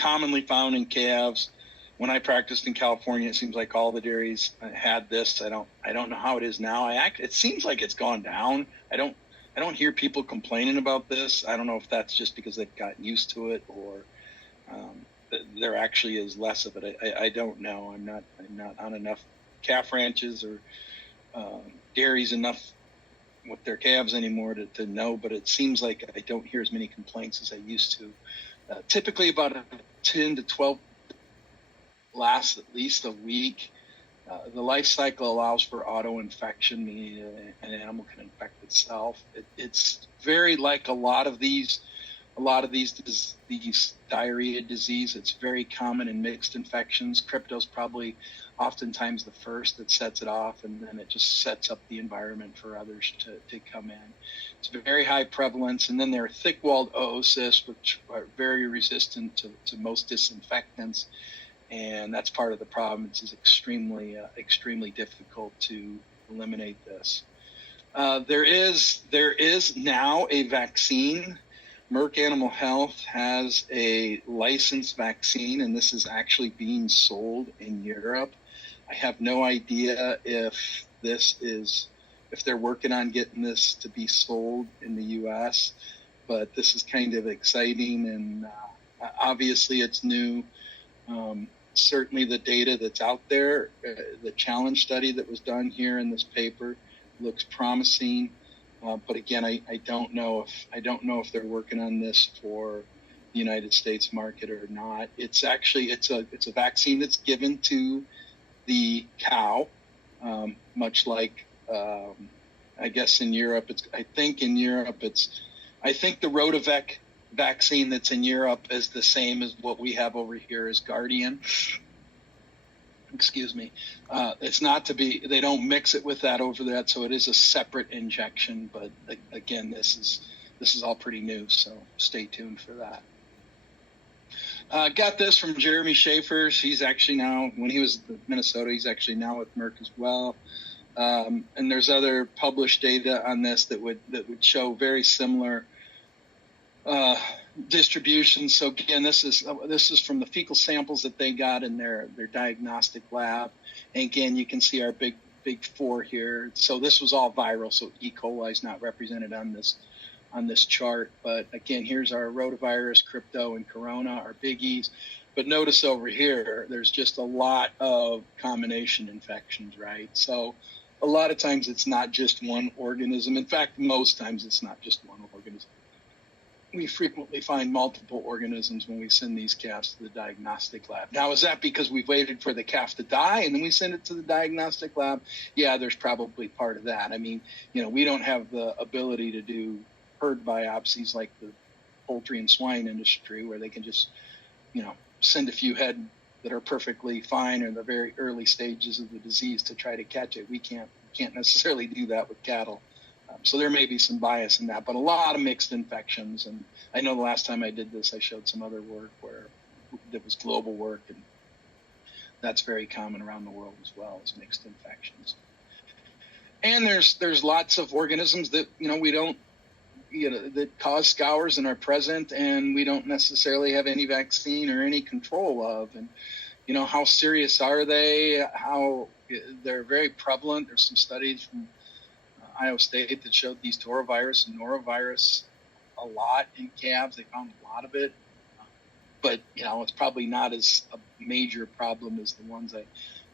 commonly found in calves. When I practiced in California, it seems like all the dairies had this. I don't know how it is now. It seems like it's gone down. I don't hear people complaining about this. I don't know if that's just because they've gotten used to it, or there actually is less of it. I don't know. I'm not on enough calf ranches or dairies enough with their calves anymore to know, but it seems like I don't hear as many complaints as I used to. Typically about 10 to 12 lasts at least a week. The life cycle allows for auto-infection, meaning an animal can infect itself. It's very like a lot of these diarrhea disease. It's very common in mixed infections. Crypto's probably oftentimes the first that sets it off, and then it just sets up the environment for others to come in. It's very high prevalence. And then there are thick-walled oocysts, which are very resistant to most disinfectants. And that's part of the problem. It's extremely difficult to eliminate this. There is now a vaccine. Merck Animal Health has a licensed vaccine, and this is actually being sold in Europe. I have no idea if they're working on getting this to be sold in the U.S., but this is kind of exciting, and obviously it's new. Certainly the data that's out there, the challenge study that was done here in this paper looks promising. But again, I don't know if they're working on this for the United States market or not. It's a vaccine that's given to the cow, much like I guess in Europe. I think the Rotovec vaccine that's in Europe is the same as what we have over here as Guardian. Excuse me. It's not to be, they don't mix it with that over that, so it is a separate injection. But again, this is all pretty new, so stay tuned for that. Got this from Jeremy Schaefer. He's actually now, when he was in Minnesota, he's actually now with Merck as well. And there's other published data on this that would show very similar distribution. So again, this is from the fecal samples that they got in their diagnostic lab. And again, you can see our big four here. So this was all viral. So E. coli is not represented on this chart. But again, here's our rotavirus, crypto, and corona, our biggies. But notice over here, there's just a lot of combination infections, right? So a lot of times it's not just one organism. In fact, most times it's not just one organism. We frequently find multiple organisms when we send these calves to the diagnostic lab. Now, is that because we've waited for the calf to die and then we send it to the diagnostic lab? Yeah, there's probably part of that. I mean, we don't have the ability to do herd biopsies like the poultry and swine industry, where they can just, send a few head that are perfectly fine in the very early stages of the disease to try to catch it. We can't necessarily do that with cattle. So there may be some bias in that, but a lot of mixed infections. And I know the last time I did this, I showed some other work where it was global work, and that's very common around the world as well, as mixed infections. And there's lots of organisms that, we don't, that cause scours and are present, and we don't necessarily have any vaccine or any control of. And, how serious are they? How they're very prevalent. There's some studies from Iowa State that showed these torovirus and norovirus a lot in calves. They found a lot of it, but it's probably not as a major problem as the ones I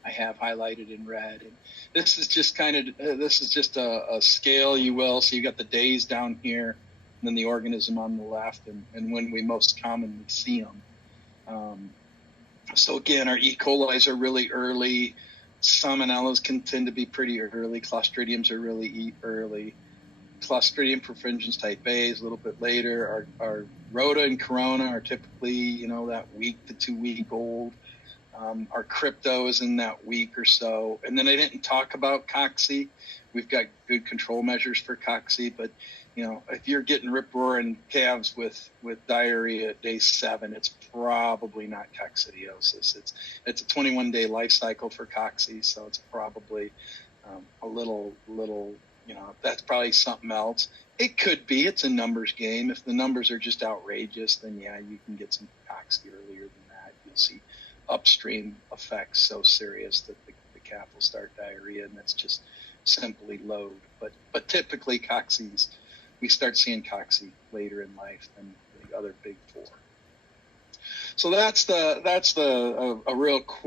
have highlighted in red. And this is just a scale, you will. So you got the days down here, and then the organism on the left, and when we most commonly see them. So again, our E. coli's are really early. Salmonellas can tend to be pretty early. Clostridiums are really early. Clostridium perfringens type A is a little bit later. Our rota and corona are typically, that week to 2 week old. Our crypto is in that week or so. And then I didn't talk about cocci. We've got good control measures for cocci, but if you're getting rip roaring calves with diarrhea at day 7, it's probably not coccidiosis. It's a 21-day life cycle for cocci, so it's probably a little that's probably something else. It could be. It's a numbers game. If the numbers are just outrageous, then yeah, you can get some cocci earlier than that. You'll see upstream effects so serious that the calf will start diarrhea, and that's just simply load. But typically coccies, we start seeing cocci later in life than the other big four. So that's a real quick